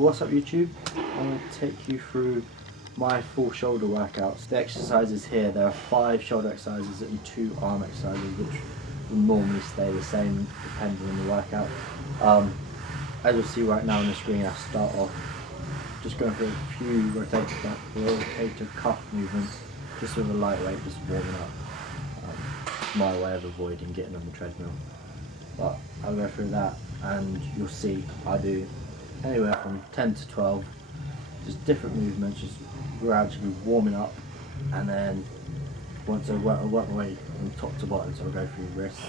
What's up YouTube? I'm going to take you through my full shoulder workouts. The exercises here, there are 5 shoulder exercises and 2 arm exercises which will normally stay the same depending on the workout. As you'll see right now on the screen, I start off just going through a few rotator cuff movements just with a lightweight, just warming up. My way of avoiding getting on the treadmill. But I'll go through that and you'll see I do anywhere from 10 to 12, just different movements, just gradually warming up, and then once I work my way from top to bottom, so I go through wrists,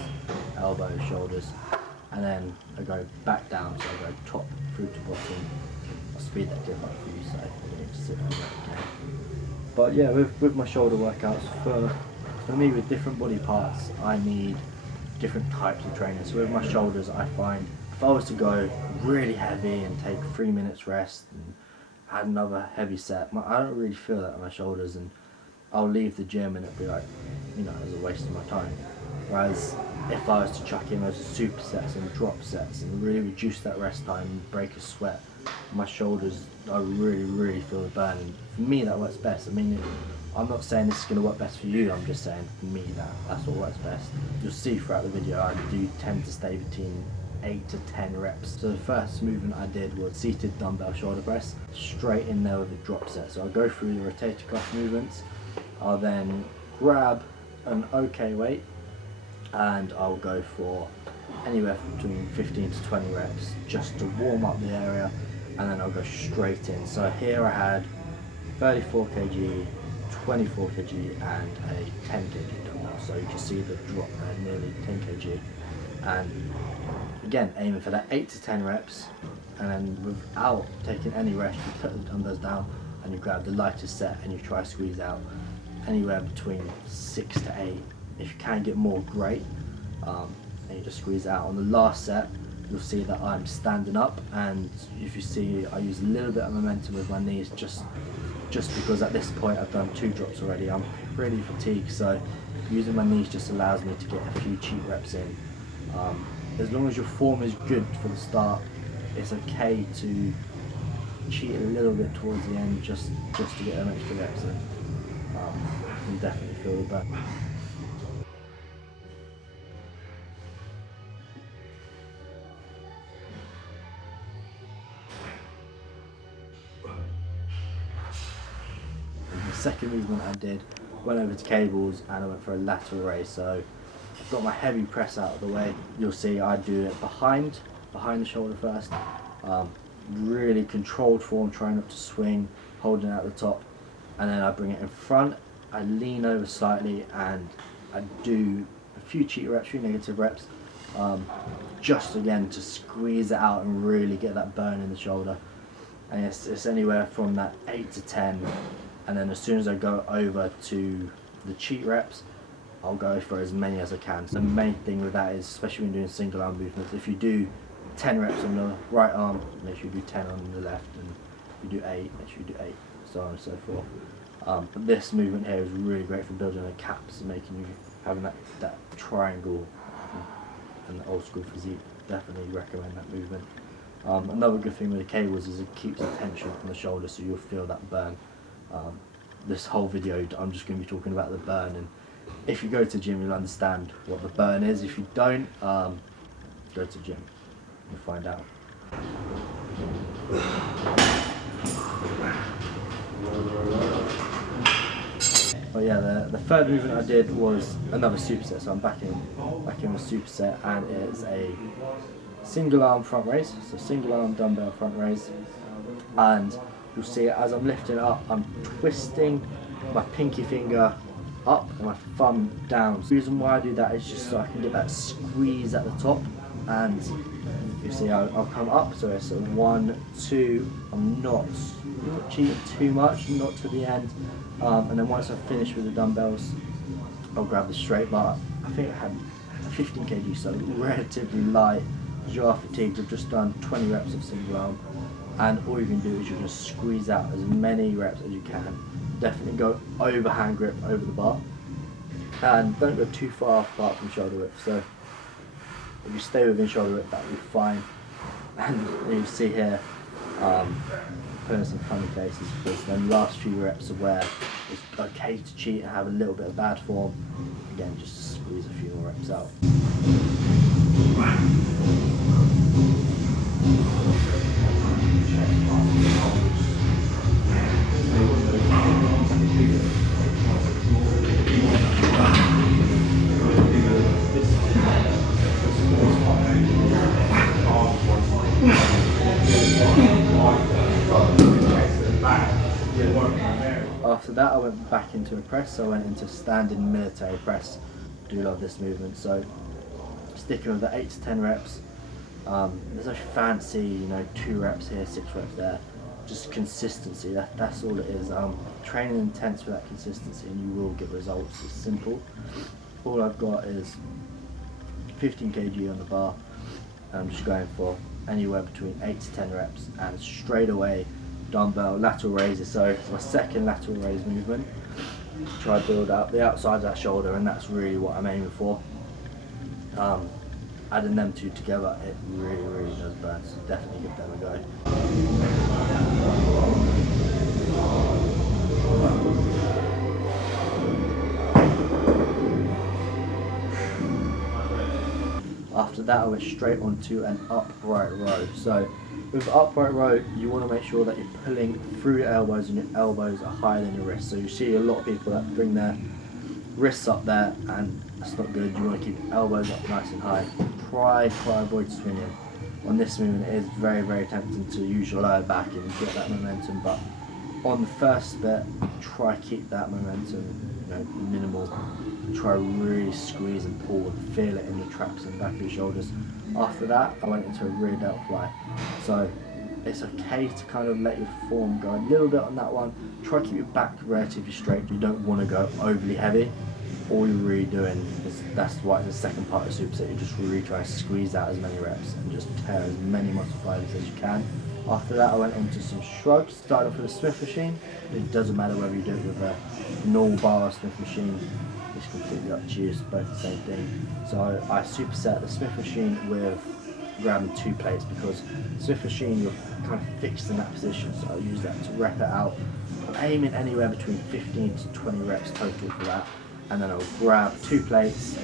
elbows, shoulders, and then I go back down, so I go top through to bottom. I'll speed that clip up for you, so you need to sit through that again. But yeah, with my shoulder workouts, for me with different body parts, I need different types of training. So with my shoulders, I find if I was to go really heavy and take 3 minutes rest and add another heavy set, I don't really feel that on my shoulders, and I'll leave the gym and it'll be like, you know, it's a waste of my time. Whereas if I was to chuck in those supersets and drop sets and really reduce that rest time and break a sweat, my shoulders, I really feel the burn. And for me, that works best. I mean, I'm not saying this is going to work best for you, I'm just saying for me that's what works best. You'll see throughout the video I do tend to stay between 8 to 10 reps. So the first movement I did was seated dumbbell shoulder press, straight in there with a drop set. So I'll go through the rotator cuff movements, I'll then grab an okay weight and I'll go for anywhere between 15 to 20 reps just to warm up the area, and then I'll go straight in. So here I had 34 kg, 24 kg and a 10 kg dumbbell, so you can see the drop there, nearly 10 kg, and again aiming for that 8 to 10 reps, and then without taking any rest you put the dumbbells down and you grab the lightest set and you try to squeeze out anywhere between 6 to 8. If you can get more, great, and you just squeeze out. On the last set you'll see that I'm standing up, and if you see I use a little bit of momentum with my knees just because at this point I've done 2 drops already. I'm pretty fatigued, so using my knees just allows me to get a few cheap reps in. As long as your form is good for the start, it's okay to cheat a little bit towards the end just to get them extra reps in. You can definitely feel the burn. The second movement I did, went over to cables and I went for a lateral raise. So I've got my heavy press out of the way. You'll see I do it behind the shoulder first. Really controlled form, trying not to swing, holding it at the top, and then I bring it in front. I lean over slightly and I do a few cheat reps, few negative reps, just again to squeeze it out and really get that burn in the shoulder. And it's anywhere from that 8 to 10, and then as soon as I go over to the cheat reps, I'll go for as many as I can. So the main thing with that is, especially when doing single arm movements, if you do 10 reps on the right arm, make sure you do 10 on the left, and if you do 8, make sure you do 8, so on and so forth. But this movement here is really great for building a caps and making you having that triangle and the old school physique. Definitely recommend that movement. Another good thing with the cables is it keeps the tension from the shoulder, so you'll feel that burn. This whole video I'm just going to be talking about the burn, and if you go to the gym you'll understand what the burn is. If you don't, go to the gym, you'll find out. But yeah, the third movement I did was another superset, so I'm back in with superset, and it's a single arm front raise, so single arm dumbbell front raise, and you'll see as I'm lifting it up, I'm twisting my pinky finger up and my thumb down. The reason why I do that is just so I can get that squeeze at the top, and you see I'll come up, so it's a 1, 2, I'm not cheating too much, not to the end, and then once I've finished with the dumbbells, I'll grab the straight bar. I think I had 15 kg, so relatively light. As you are fatigued, I've just done 20 reps of single arm, and all you can do is you just squeeze out as many reps as you can. Definitely go over hand grip over the bar, and don't go too far apart from shoulder width. So if you stay within shoulder width, that'll be fine. And you see here put in some funny faces, because then the last few reps are where it's okay to cheat and have a little bit of bad form. Again, just to squeeze a few more reps out. After that, I went back into a press, so I went into standing military press. I do love this movement, so sticking with the 8 to 10 reps. There's no fancy, 2 reps here, 6 reps there. Just consistency, that's all it is. Training intense for that consistency and you will get results. It's simple. All I've got is 15 kg on the bar. I'm just going for anywhere between 8 to 10 reps and straight away dumbbell lateral raises. So it's my second lateral raise movement. Try to build up the outside of that shoulder, and that's really what I'm aiming for. Adding them two together, it really does burn, so definitely give them a go. After that, I went straight onto an upright row. So with upright row, you want to make sure that you're pulling through your elbows and your elbows are higher than your wrists. So you see a lot of people that bring their wrists up there, and that's not good. You want to keep your elbows up nice and high. Try avoid swinging. On this movement, it is very tempting to use your lower back and get that momentum, but on the first bit, try keep that momentum minimal. Try really squeeze and pull and feel it in your traps and back of your shoulders. After that, I went into a rear delt fly. So it's okay to kind of let your form go a little bit on that one. Try to keep your back relatively straight. You don't want to go overly heavy. All you're really doing is, that's why in the second part of the superset, you're just really trying to squeeze out as many reps and just tear as many muscle fibers as you can. After that, I went on to some shrugs. Started off with a Smith machine. It doesn't matter whether you do it with a normal bar or Smith machine. It's completely up to you. It's both the same thing. So I superset the Smith machine with grabbing 2 plates, because Smith machine, you're kind of fixed in that position. So I'll use that to rep it out. I'm aiming anywhere between 15 to 20 reps total for that. And then I'll grab 2 plates,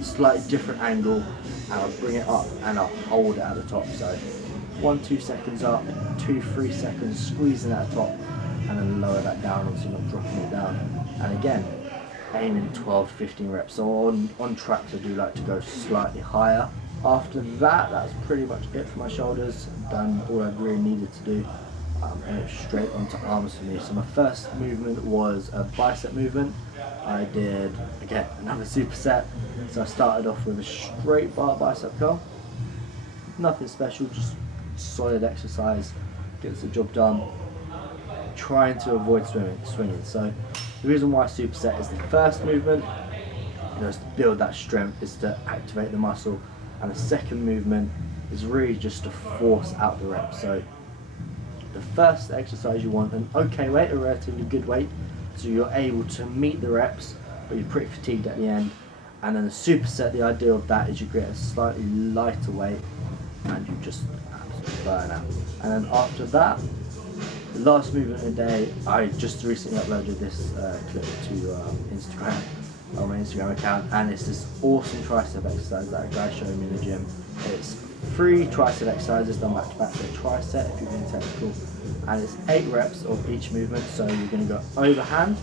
slightly different angle, and I'll bring it up and I'll hold it at the top. So 1-2 seconds up, 2-3 seconds squeezing at the top, and then lower that down until you're not dropping it down. And again, aiming 12-15 reps. So on tracks, I do like to go slightly higher. After that, that's pretty much it for my shoulders. I've done all I really needed to do. And it's straight onto arms for me. So my first movement was a bicep movement. I did, again, another superset. So I started off with a straight bar bicep curl. Nothing special, just solid exercise, gets the job done. Trying to avoid swinging. So the reason why superset is the first movement, is to build that strength, is to activate the muscle. And the second movement is really just to force out the reps. So the first exercise, you want an okay weight, a relatively good weight, so you're able to meet the reps, but you're pretty fatigued at the end. And then the superset, the idea of that is you get a slightly lighter weight and you just absolutely burn out. And then after that, the last movement of the day, I just recently uploaded this clip to Instagram, on my Instagram account, and it's this awesome tricep exercise that a guy showed me in the gym. It's 3 tricep exercises done back to back, so tricep if you're being technical, and it's 8 reps of each movement. So you're going to go overhand,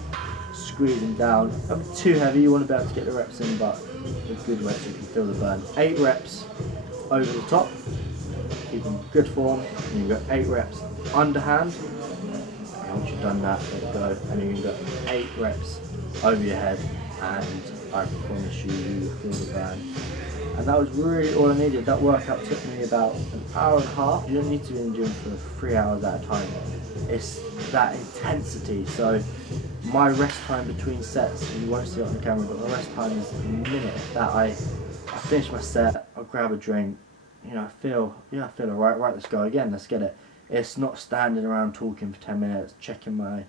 squeezing down, not too heavy, you want to be able to get the reps in, but with good weight so you can feel the burn. 8 reps over the top, keeping good form, and you go 8 reps underhand, and once you've done that, let it go, and then you can go 8 reps over your head, and I promise you will feel the burn. And that was really all I needed. That workout took me about an hour and a half. You don't need to be in the gym for 3 hours at a time. It's that intensity. So my rest time between sets, you won't see it on the camera, but my rest time is a minute. That I finish my set, I'll grab a drink, I feel alright, right, let's go again, let's get it. It's not standing around talking for 10 minutes, checking my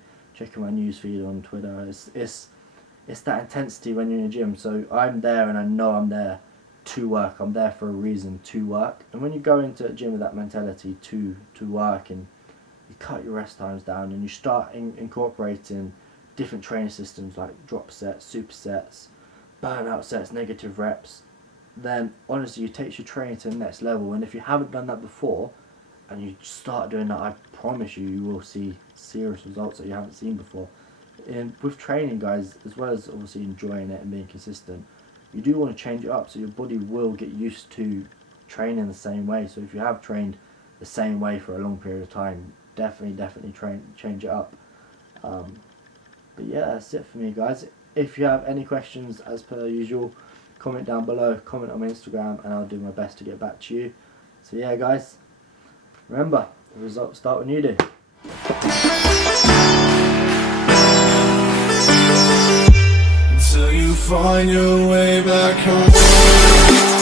news feed on Twitter. It's that intensity when you're in the gym. So I'm there and I know I'm there to work. I'm there for a reason, to work. And when you go into a gym with that mentality to work and you cut your rest times down and you start incorporating different training systems like drop sets, supersets, burnout sets, negative reps, then honestly it takes your training to the next level. And if you haven't done that before and you start doing that, I promise you, you will see serious results that you haven't seen before. And with training, guys, as well as obviously enjoying it and being consistent, you do want to change it up so your body will get used to training the same way. So if you have trained the same way for a long period of time, definitely change it up. But yeah, that's it for me, guys. If you have any questions, as per usual, comment down below, comment on my Instagram, and I'll do my best to get back to you. So yeah, guys, remember, the results start when you do. Until you find your way back home.